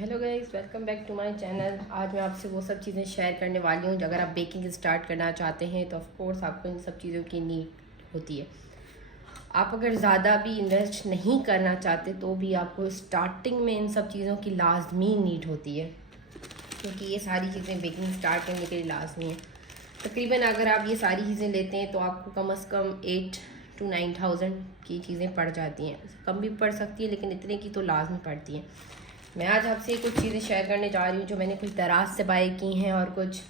Hello guys, welcome back to my channel. आज मैं आपसे वो सब चीज़ें शेयर करने वाली हूँ। अगर आप बेकिंग स्टार्ट करना चाहते हैं तो ऑफ कोर्स आपको इन सब चीज़ों की नीड होती है। आप अगर ज़्यादा भी इन्वेस्ट नहीं करना चाहते तो भी आपको स्टार्टिंग में इन सब चीज़ों की लाजमी नीड होती है, क्योंकि ये सारी चीज़ें बेकिंग स्टार्ट करने के लिए लाजमी है। तकरीबन अगर आप ये सारी चीज़ें लेते हैं तो आपको कम से कम 8 to 9,000 की चीज़ें पड़ जाती हैं। कम भी पड़ सकती है लेकिन इतने की तो लाजमी पड़ती हैं। मैं आज आपसे कुछ चीज़ें शेयर करने जा रही हूँ जो मैंने कुछ दराज से बाय की हैं और कुछ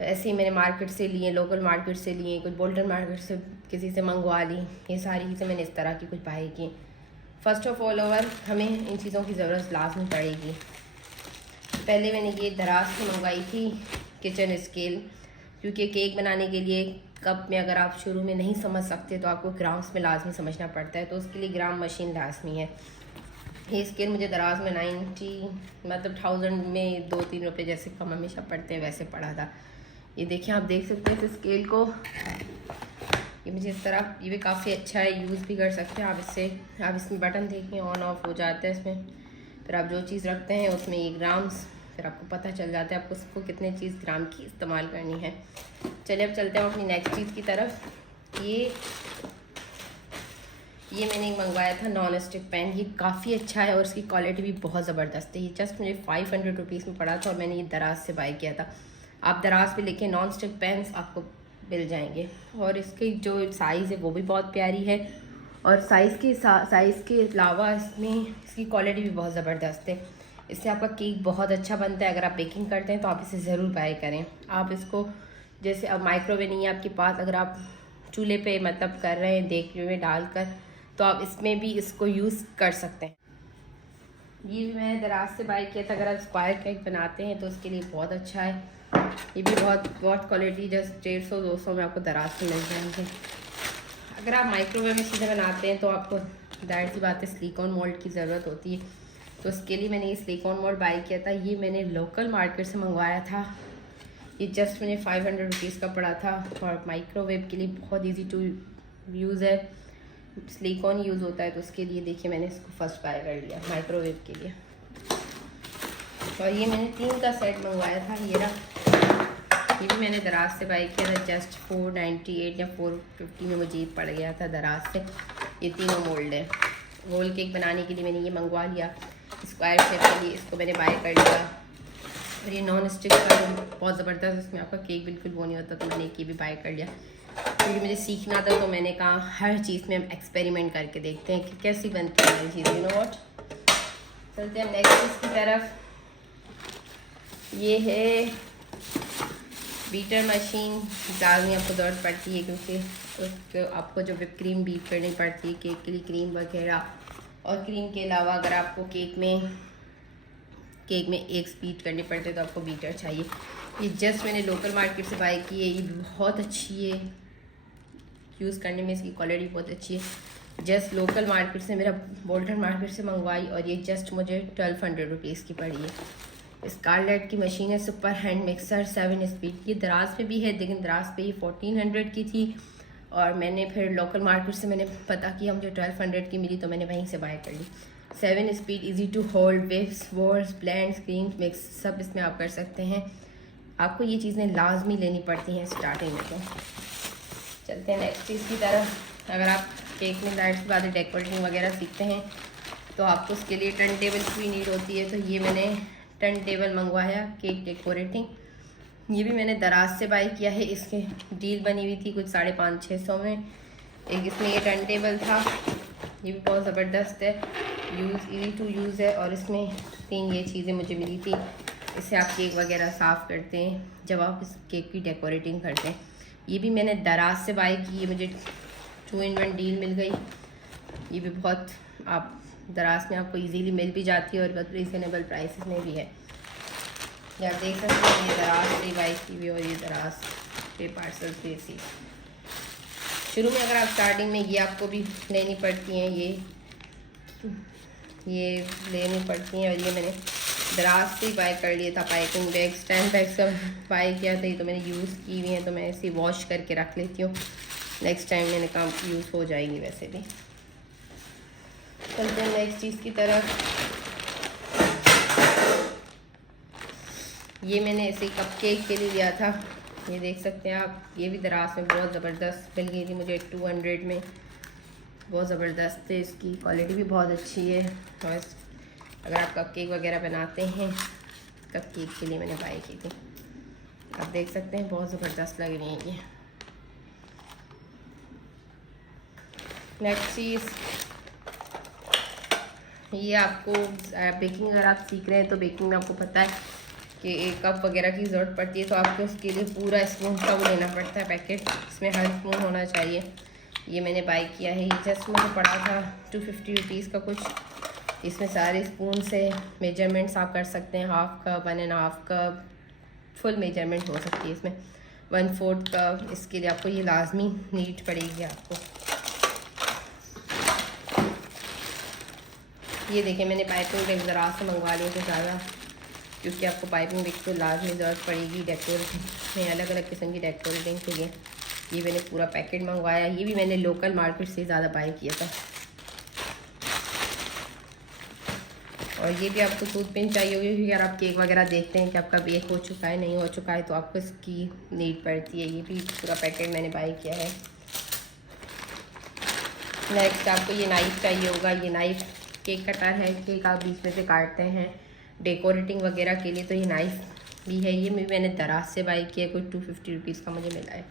ऐसे ही मैंने मार्केट से लिए, लोकल मार्केट से लिए, कुछ बोल्टन मार्केट से किसी से मंगवा ली। ये सारी चीज़ें मैंने इस तरह की कुछ बाय की। फ़र्स्ट ऑफ ऑल ओवर हमें इन चीज़ों की ज़रूरत लाजमी पड़ेगी। पहले मैंने ये दराज से मंगवाई थी किचन स्केल, क्योंकि केक बनाने के लिए कप में अगर आप शुरू में नहीं समझ सकते तो आपको ग्राम्स में लाजमी समझना पड़ता है, तो उसके लिए ग्राम मशीन लाजमी है। ये स्केल मुझे दराज में 1000 में 2-3 रुपये जैसे कम हमेशा पड़ते हैं वैसे पड़ा था। ये देखिए, आप देख सकते हैं इस स्केल को। ये मुझे इस तरह, ये भी काफ़ी अच्छा है, यूज़ भी कर सकते हैं आप इससे। आप इसमें बटन देखिए, ऑन ऑफ हो जाता है इसमें। फिर आप जो चीज़ रखते हैं उसमें ये ग्राम्स, फिर आपको पता चल जाता है आपको उसको कितने चीज़ ग्राम की इस्तेमाल करनी है। चलिए अब चलते हैं अपनी नेक्स्ट चीज़ की तरफ। ये मैंने मंगवाया था नॉन स्टिक पैन। ये काफ़ी अच्छा है और इसकी क्वालिटी भी बहुत ज़बरदस्त है। ये जस्ट मुझे 500 रुपीज़ में पड़ा था और मैंने ये दराज से बाय किया था। आप दराज पे लिखें नॉन स्टिक पैन्स, आपको मिल जाएंगे। और इसकी जो साइज़ है वो भी बहुत प्यारी है, और साइज़ के अलावा इसमें इसकी क्वालिटी भी बहुत ज़बरदस्त है। इससे आपका केक बहुत अच्छा बनता है। अगर आप बेकिंग करते हैं तो आप इसे ज़रूर बाय करें। आप इसको, जैसे अब माइक्रोवेव नहीं है आपके पास, अगर आप चूल्हे पे मतलब कर रहे हैं देगचे में डालकर, तो आप इसमें भी इसको यूज़ कर सकते हैं। ये भी मैंने दराज से बाय किया था। अगर आप स्क्वायर केक बनाते हैं तो उसके लिए बहुत अच्छा है। ये भी बहुत क्वालिटी, जस्ट 150-200 में आपको दराज से मिल जाएंगे। अगर आप माइक्रोवेव में चीज़ें बनाते हैं तो आपको जाहिर सी बात है सिलिकॉन मोल्ड की ज़रूरत होती है, तो उसके लिए मैंने ये सिलिकॉन मोल्ड बाय किया था। ये मैंने लोकल मार्केट से मंगवाया था। ये जस्ट मुझे 500 रुपीज़ का पड़ा था, और माइक्रोवेव के लिए बहुत ईजी टू यूज़ है। सिलिकॉन यूज़ होता है तो उसके लिए देखिए मैंने इसको फर्स्ट बाय कर लिया माइक्रोवेव के लिए। और ये मैंने 3 का सेट मंगवाया था। ये भी मैंने दराज से बाय किया था। जस्ट 498 या 450 में मुझे पड़ गया था दराज से। ये तीनों मोल्ड है। रोल केक बनाने के लिए मैंने ये मंगवा लिया। स्क्वायर शेप के लिए इसको मैंने बाय कर लिया। और ये नॉन स्टिक का बहुत ज़बरदस्त, उसमें आपका केक बिल्कुल वो नहीं होता, तो मैंने ये भी बाय कर लिया। क्योंकि मुझे सीखना था तो मैंने कहा हर चीज़ में हम एक्सपेरिमेंट करके देखते हैं कि कैसी बनती है चीज़। यू नो व्हाट, चलते हैं नेक्स्ट चीज़ की तरफ। ये है बीटर मशीन। लाजमी आपको ज़रूरत पड़ती है, क्योंकि आपको जो विप क्रीम बीट करनी पड़ती है केक के लिए, क्रीम वगैरह। और क्रीम के अलावा अगर आपको केक में एग्स बीट करने पड़ते हैं तो आपको बीटर चाहिए। ये जस्ट मैंने लोकल मार्केट से बाय की है। ये बहुत अच्छी है, यूज़ करने में इसकी क्वालिटी बहुत अच्छी है। जस्ट लोकल मार्केट से, मेरा बोल्टन मार्केट से मंगवाई, और ये जस्ट मुझे 1200 रुपीज़ की पड़ी है। स्कारलेट की मशीन है, सुपर हैंड मिक्सर 7 स्पीड। ये दराज पे भी है, लेकिन दराज पे ये 1400 की थी, और मैंने फिर लोकल मार्केट से मैंने पता किया, मुझे 1200 की मिली, तो मैंने वहीं से बाय कर ली। 7 speed, easy to hold, waves, वोर्स, ब्लेंड्स, क्रीम्स, मिक्स, सब इसमें आप कर सकते हैं। आपको ये चीज़ें लाजमी लेनी पड़ती हैं स्टार्टिंग में। तो चलते हैं नेक्स्ट चीज़ की तरफ। अगर आप केक में जाहिर सी बात है डेकोरेटिंग वगैरह सीखते हैं तो आपको उसके लिए टर्न टेबल की नीड होती है। तो ये मैंने टर्न टेबल मंगवाया केक डेकोरेटिंग। ये भी मैंने दराज से बाय किया है। इसके डील बनी हुई थी कुछ 550-600 में। एक इसमें ये टर्न टेबल था, ये भी बहुत ज़बरदस्त है, ईजी टू यूज़ है। और इसमें 3 ये चीज़ें मुझे मिली थी। इससे आप केक वगैरह साफ़ करते हैं जब आप इस केक की डेकोरेटिंग करते हैं। ये भी मैंने दराज से बाय की है, मुझे 2-in-1 डील मिल गई। ये भी बहुत, आप दराज में आपको इजीली मिल भी जाती है और बहुत रीज़नेबल प्राइसेस में भी है। या आप देख सकते हैं ये दराज से बाय की हुई, और ये दराज पे पार्सल से थी। शुरू में अगर आप स्टार्टिंग में ये आपको भी लेनी पड़ती हैं, ये लेनी पड़ती हैं। और ये मैंने दराज से ही बाय कर लिया था। पाइपिंग बैग्स 10 बैग्स का बाय किया था। ये तो मैंने यूज़ की हुई हैं, तो मैं इसे वॉश करके रख लेती हूँ, नेक्स्ट टाइम मैंने काम यूज़ हो जाएगी वैसे भी। चलते हैं नेक्स्ट चीज़ की तरफ। ये मैंने ऐसे कप केक के लिए लिया था, ये देख सकते हैं आप। ये भी दराज में बहुत ज़बरदस्त मिल गई थी मुझे 200 में, बहुत ज़बरदस्त है, इसकी क्वालिटी भी बहुत अच्छी है। और अगर आप कप केक वगैरह बनाते हैं, कप केक के लिए मैंने बाय की थी। आप देख सकते हैं बहुत ज़बरदस्त लग रही है ये। नेक्स्ट चीज़, ये आपको बेकिंग अगर आप सीख रहे हैं तो बेकिंग में आपको पता है कि एक कप वगैरह की ज़रूरत पड़ती है, तो आपको उसके लिए पूरा स्पून का वो लेना पड़ता है पैकेट, इसमें हर स्पून होना चाहिए। ये मैंने बाय किया है, ये जस्ट मुझे पड़ा था 250 रुपीज़ का कुछ। इसमें सारे स्पून से मेजरमेंट्स आप कर सकते हैं, half cup, 1.5 cup, full measurement हो सकती है इसमें, 1/4 कप। इसके लिए आपको ये लाजमी नीड पड़ेगी आपको। ये देखिए मैंने पाइपिंग बैग ज़रा से मंगवा लिया था ज़्यादा, क्योंकि आपको पाइपिंग बैग तो लाजमी ज़रूरत पड़ेगी डेकोरेटिंग में, अलग अलग किस्म की डेकोरेटिंग के लिए। ये मैंने पूरा पैकेट मंगवाया, ये भी मैंने लोकल मार्केट से ज़्यादा बाय किया था। और ये भी आपको टूथ पिन चाहिए होगी, क्योंकि अगर आप केक वगैरह देखते हैं कि आपका बेक हो चुका है नहीं हो चुका है, तो आपको इसकी नीड पड़ती है। ये भी पूरा पैकेट मैंने बाय किया है। नेक्स्ट आपको ये नाइफ़ चाहिए होगा, ये नाइफ़ केक कटर है, केक आप बीच में से काटते हैं डेकोरेटिंग वगैरह के लिए, तो ये नाइफ़ भी है। ये भी मैंने दराज से बाय किया, कोई 250 रुपीज़ का मुझे मिला है।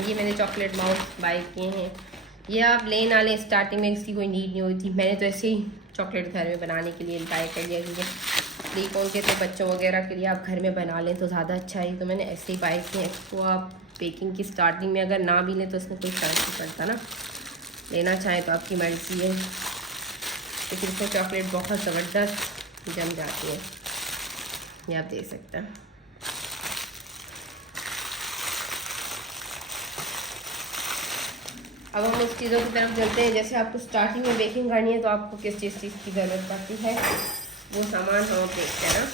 ये मैंने चॉकलेट माउस बाय किए हैं, ये आप ले ना लें, स्टार्टिंग में इसकी कोई नीड नहीं हुई थी, मैंने तो ऐसे ही चॉकलेट घर में बनाने के लिए बाय कर लिया, क्योंकि फ्रीकॉन के तो बच्चों वगैरह के लिए आप घर में बना लें तो ज़्यादा अच्छा है, तो मैंने ऐसे ही बाय किए। इसको आप बेकिंग की स्टार्टिंग में अगर ना भी लें तो इसमें कोई फ़र्क नहीं पड़ता ना, लेना चाहें तो आपकी मर्ज़ी है। लेकिन इसमें चॉकलेट बहुत ज़बरदस्त जम जाती है, ये आप देख सकते हैं। अब हम उस चीज़ों की तरफ चलते हैं, जैसे आपको स्टार्टिंग में बेकिंग करनी है तो आपको किस चीज़ की ज़रूरत पड़ती है, वो सामान हम देखते हैं ना।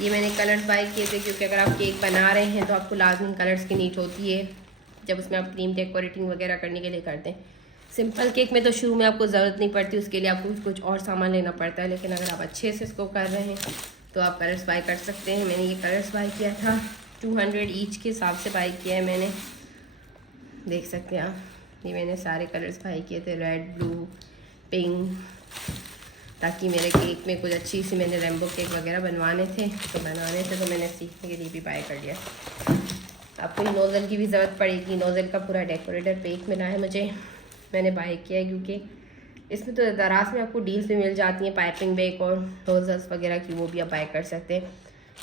ये मैंने कलर्स बाय किए थे, क्योंकि अगर आप केक बना रहे हैं तो आपको लाजमी कलर्स की नीड होती है, जब उसमें आप क्रीम डेकोरेटिंग वगैरह करने के लिए करते हैं। सिंपल केक में तो शुरू में आपको ज़रूरत नहीं पड़ती, उसके लिए आपको कुछ और सामान लेना पड़ता है, लेकिन अगर आप अच्छे से इसको कर रहे हैं तो आप कलर्स बाय कर सकते हैं। मैंने ये कलर्स बाय किया था 200 ईच के हिसाब से बाय किया है मैंने, देख सकते हैं आप। ये मैंने सारे कलर्स बाय किए थे, रेड, ब्लू, पिंक, ताकि मेरे केक में कुछ अच्छी सी, मैंने रेम्बो केक वगैरह बनवाने थे तो मैंने सीखने के लिए भी बाय कर लिया। आपको नोज़ल की भी ज़रूरत पड़ेगी, नोज़ल का पूरा डेकोरेटर पैक मिला है मुझे, मैंने बाय किया है, क्योंकि इसमें तो दराज में आपको डील्स भी मिल जाती हैं पाइपिंग बैग और नोज़ल्स वगैरह की, वो भी आप बाय कर सकते हैं।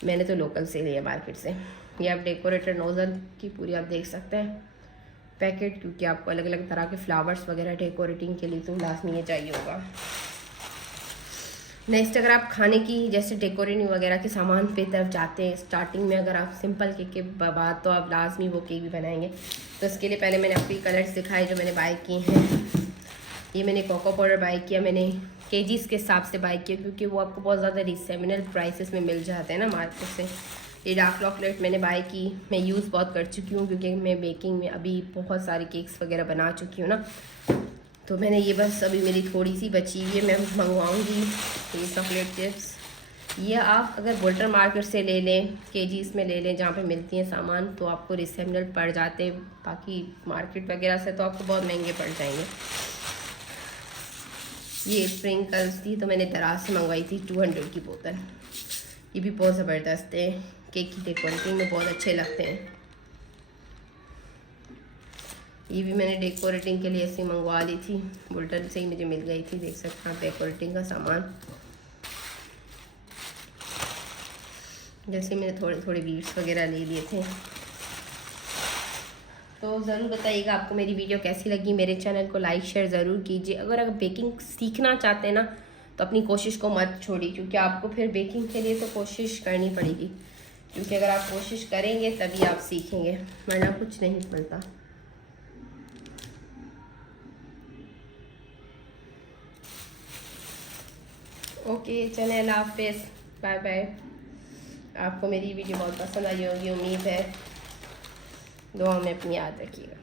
मैंने तो लोकल से लिया मार्केट से। ये आप डेकोरेटर नोज़ल की पूरी आप देख सकते हैं पैकेट, क्योंकि आपको अलग अलग तरह के फ्लावर्स वगैरह डेकोरेटिंग के लिए तो लाजमी ये चाहिए होगा। नेक्स्ट, अगर आप खाने की जैसे डेकोरेटिंग वगैरह के सामान पे तरफ जाते हैं स्टार्टिंग में, अगर आप सिंपल केक के बाद तो आप लाजमी वो केक भी बनाएंगे, तो इसके लिए पहले मैंने आपको कलर्स दिखाए जो मैंने बाय किए हैं। ये मैंने कोको पाउडर बाय किया, मैंने केजीज़ के हिसाब से बाय किया, क्योंकि वो आपको बहुत ज़्यादा रिजनेबल प्राइसेस में मिल जाते हैं ना मार्केट से। ये डार्क चॉकलेट मैंने बाय की, मैं यूज़ बहुत कर चुकी हूँ, क्योंकि मैं बेकिंग में अभी बहुत सारे केक्स वगैरह बना चुकी हूँ ना, तो मैंने ये बस अभी मेरी थोड़ी सी बची हुई है, मैं मंगवाऊँगी ये चॉकलेट चिप्स। ये आप अगर बुल्टर मार्केट से ले लें, केजीज़ में ले लें, जहाँ पे मिलती हैं सामान, तो आपको रिजनेबल पड़ जाते, बाकी मार्केट वगैरह से तो आपको बहुत महंगे पड़ जाएंगे। ये स्प्रिंकल्स थी तो मैंने दराज से मंगवाई थी 200 की बोतल, ये भी बहुत ज़बरदस्त है, केक की डेकोरेटिंग में बहुत अच्छे लगते हैं। ये भी मैंने डेकोरेटिंग के लिए ऐसे मंगवा ली थी, बुल्टन से ही मुझे मिल गई थी, देख सकते हैं डेकोरेटिंग का सामान। जैसे मैंने थोड़े थोड़े बीड्स वगैरह ले लिए थे। तो ज़रूर बताइएगा आपको मेरी वीडियो कैसी लगी, मेरे चैनल को लाइक शेयर ज़रूर कीजिए। अगर बेकिंग सीखना चाहते हैं ना तो अपनी कोशिश को मत छोड़िए, क्योंकि आपको फिर बेकिंग के लिए तो कोशिश करनी पड़ेगी, क्योंकि अगर आप कोशिश करेंगे तभी आप सीखेंगे, वरना कुछ नहीं मिलता। ओके, चलें, अल्लाह हाफिज़, बाय बाय। आपको मेरी वीडियो बहुत पसंद आई होगी, उम्मीद है। दुआ में अपनी याद रखिएगा।